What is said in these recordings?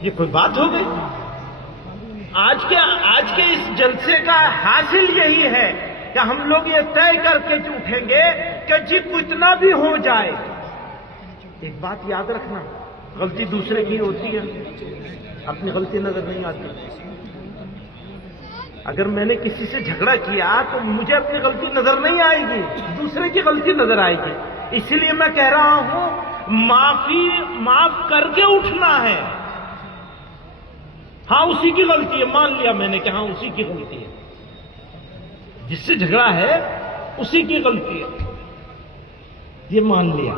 یہ کوئی بات ہو گئی؟ آج کے اس جلسے کا حاصل یہی ہے کہ ہم لوگ یہ طے کر کے اٹھیں گے کہ جی کتنا بھی ہو جائے، ایک بات یاد رکھنا، غلطی دوسرے کی ہوتی ہے، اپنی غلطی نظر نہیں آتی۔ اگر میں نے کسی سے جھگڑا کیا تو مجھے اپنی غلطی نظر نہیں آئے گی، دوسرے کی غلطی نظر آئے گی۔ اسی لیے میں کہہ رہا ہوں معاف کر کے اٹھنا ہے۔ ہاں اسی کی غلطی ہے، مان لیا میں نے کہ ہاں اسی کی غلطی ہے، جس سے جھگڑا ہے اسی کی غلطی ہے، یہ مان لیا،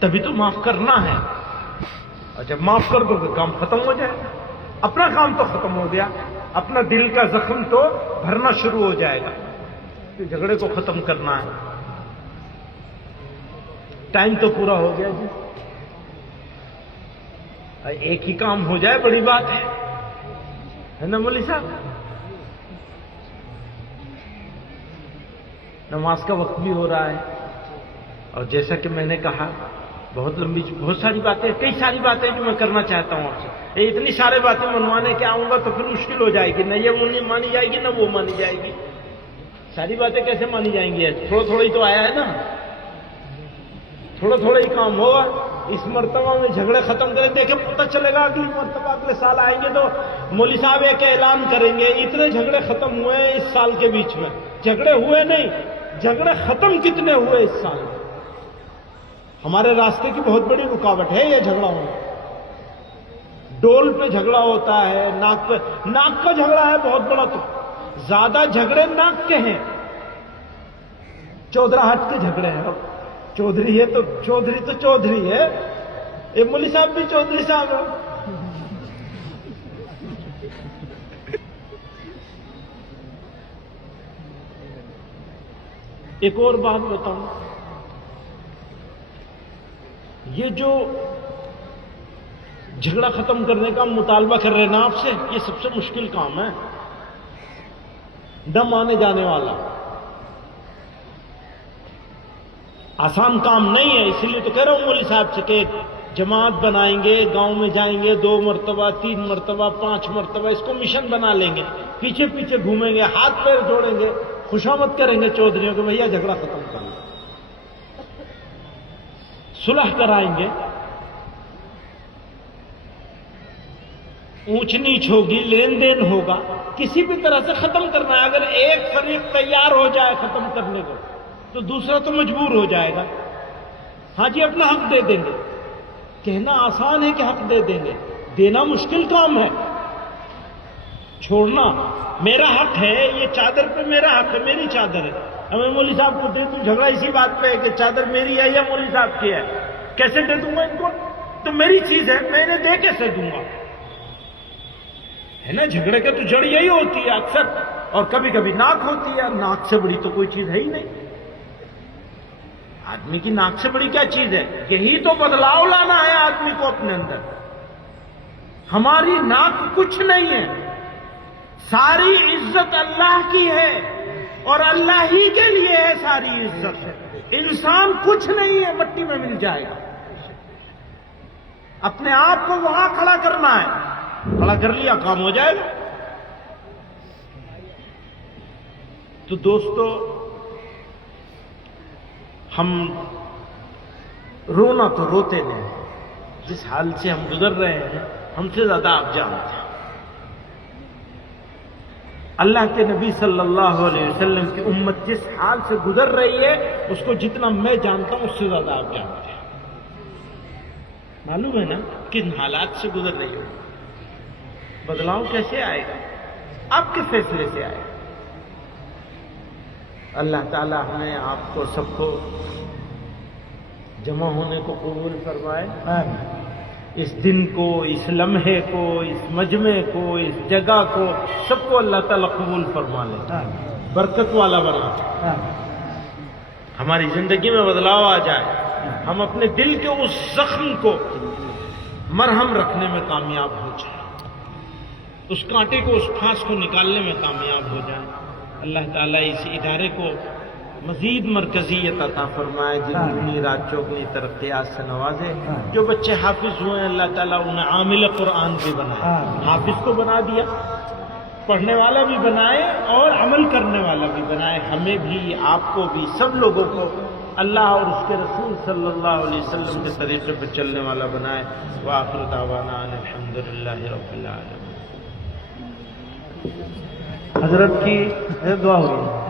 تبھی تو معاف کرنا ہے۔ اور جب معاف کر دو گے کام ختم ہو جائے گا، اپنا کام تو ختم ہو گیا، اپنا دل کا زخم تو بھرنا شروع ہو جائے گا، تو جھگڑے کو ختم کرنا ہے۔ ٹائم تو پورا ہو گیا جی، ایک ہی کام ہو جائے بڑی بات ہے نا مولوی صاحب؟ نماز کا وقت بھی ہو رہا ہے، اور جیسا کہ میں نے کہا بہت ساری باتیں، کئی ساری باتیں جو میں کرنا چاہتا ہوں آپ سے، اتنی ساری باتیں منوانے کے آؤں گا تو پھر مشکل ہو جائے گی، نہ یہ مانی جائے گی نہ وہ مانی جائے گی، ساری باتیں کیسے مانی جائیں گی؟ تھوڑا تھوڑا ہی تو آیا ہے نا، تھوڑا تھوڑا ہی کام ہوگا۔ اس مرتبہ میں جھگڑے ختم کریں، دیکھیں پتہ چلے گا اگلی مرتبہ اگلے سال آئیں گے تو مولوی صاحب ایک اعلان کریں گے اتنے جھگڑے ختم ہوئے ہیں اس سال کے بیچ میں، جھگڑے ہوئے نہیں، جھگڑے ختم کتنے ہوئے اس سال میں۔ ہمارے راستے کی بہت بڑی رکاوٹ ہے یہ جھگڑا ہونا، ڈول پہ جھگڑا ہوتا ہے، ناک کا جھگڑا ہے بہت بڑا، تو زیادہ جھگڑے ناک کے ہیں، چودراہٹ کے جھگڑے ہیں۔ چودھری ہے تو چودھری ہے، یہ مولوی صاحب بھی چودھری صاحب ہے۔ ایک اور بات بتاؤں، یہ جو جھگڑا ختم کرنے کا مطالبہ کر رہے ہیں نا آپ سے، یہ سب سے مشکل کام ہے، نہ مانے جانے والا، آسان کام نہیں ہے۔ اسی لیے تو کہہ رہا ہوں مولوی صاحب سے کہ جماعت بنائیں گے، گاؤں میں جائیں گے 2 مرتبہ 3 مرتبہ 5 مرتبہ، اس کو مشن بنا لیں گے، پیچھے پیچھے گھومیں گے، ہاتھ پیر جوڑیں گے، خوشامد کریں گے چودھریوں کو، بھیا جھگڑا ختم کر لو، صلح کرائیں گے، اونچ نیچ ہوگی، لین دین ہوگا، کسی بھی طرح سے ختم کرنا ہے۔ اگر ایک فریق تیار ہو جائے ختم کرنے کو تو دوسرا تو مجبور ہو جائے گا، ہاں جی اپنا حق دے دیں گے۔ کہنا آسان ہے کہ حق دے دیں گے، دینا مشکل کام ہے، چھوڑنا میرا حق ہے، یہ چادر پہ میرا حق ہے، میری چادر ہے، ہمیں مولوی صاحب کو دے دوں، جھگڑا اسی بات پہ ہے کہ چادر میری ہے یا مولوی صاحب کی ہے، کیسے دے دوں گا ان کو؟ تو میری چیز ہے، میں انہیں دے کیسے دوں گا؟ ہے نا، جھگڑے کے تو جڑ یہی ہوتی ہے اکثر، اور کبھی کبھی ناک ہوتی ہے، ناک سے بڑی تو کوئی چیز ہے ہی نہیں، آدمی کی ناک سے بڑی کیا چیز ہے؟ یہی تو بدلاؤ لانا ہے آدمی کو اپنے اندر۔ ہماری ناک کچھ نہیں ہے، ساری عزت اللہ کی ہے اور اللہ ہی کے لیے ہے ساری عزت، انسان کچھ نہیں ہے، مٹی میں مل جائے گا۔ اپنے آپ کو وہاں کھڑا کرنا ہے، کھڑا کر لیا کام ہو جائے گا۔ تو دوستو، ہم رونا تو روتے نہیں، جس حال سے ہم گزر رہے ہیں ہم سے زیادہ آپ جانتے ہیں۔ اللہ کے نبی صلی اللہ علیہ وسلم کی امت جس حال سے گزر رہی ہے اس کو جتنا میں جانتا ہوں اس سے زیادہ آپ جانتے ہیں۔ معلوم ہے نا کن حالات سے گزر رہی ہو، بدلاؤ کیسے آئے گا؟ آپ کے فیصلے سے آئے گا۔ اللہ تعالی ہمیں آپ کو سب کو جمع ہونے کو قبول فرمائے، اس دن کو، اس لمحے کو، اس مجمع کو، اس جگہ کو، سب کو اللہ تعالیٰ قبول فرما لے، برکت والا بنا، ہماری زندگی میں بدلاؤ آ جائے، ہم اپنے دل کے اس زخم کو مرہم رکھنے میں کامیاب ہو جائیں، اس کانٹے کو، اس پھانس کو نکالنے میں کامیاب ہو جائیں۔ اللہ تعالیٰ اس ادارے کو مزید مرکزیت عطا فرمائے، جتنی رات چوگنی ترقیات سے نوازے۔ جو بچے حافظ ہوئے ہیں اللہ تعالیٰ انہیں عامل قرآن بھی بنائے، حافظ تو بنا دیا، پڑھنے والا بھی بنائے اور عمل کرنے والا بھی بنائے، ہمیں بھی، آپ کو بھی، سب لوگوں کو اللہ اور اس کے رسول صلی اللہ علیہ وسلم کے طریقے پر چلنے والا بنائے۔ وآخر دعوانا ان الحمدللہ رب العالمین۔ حضرت کی دعا ہوگی۔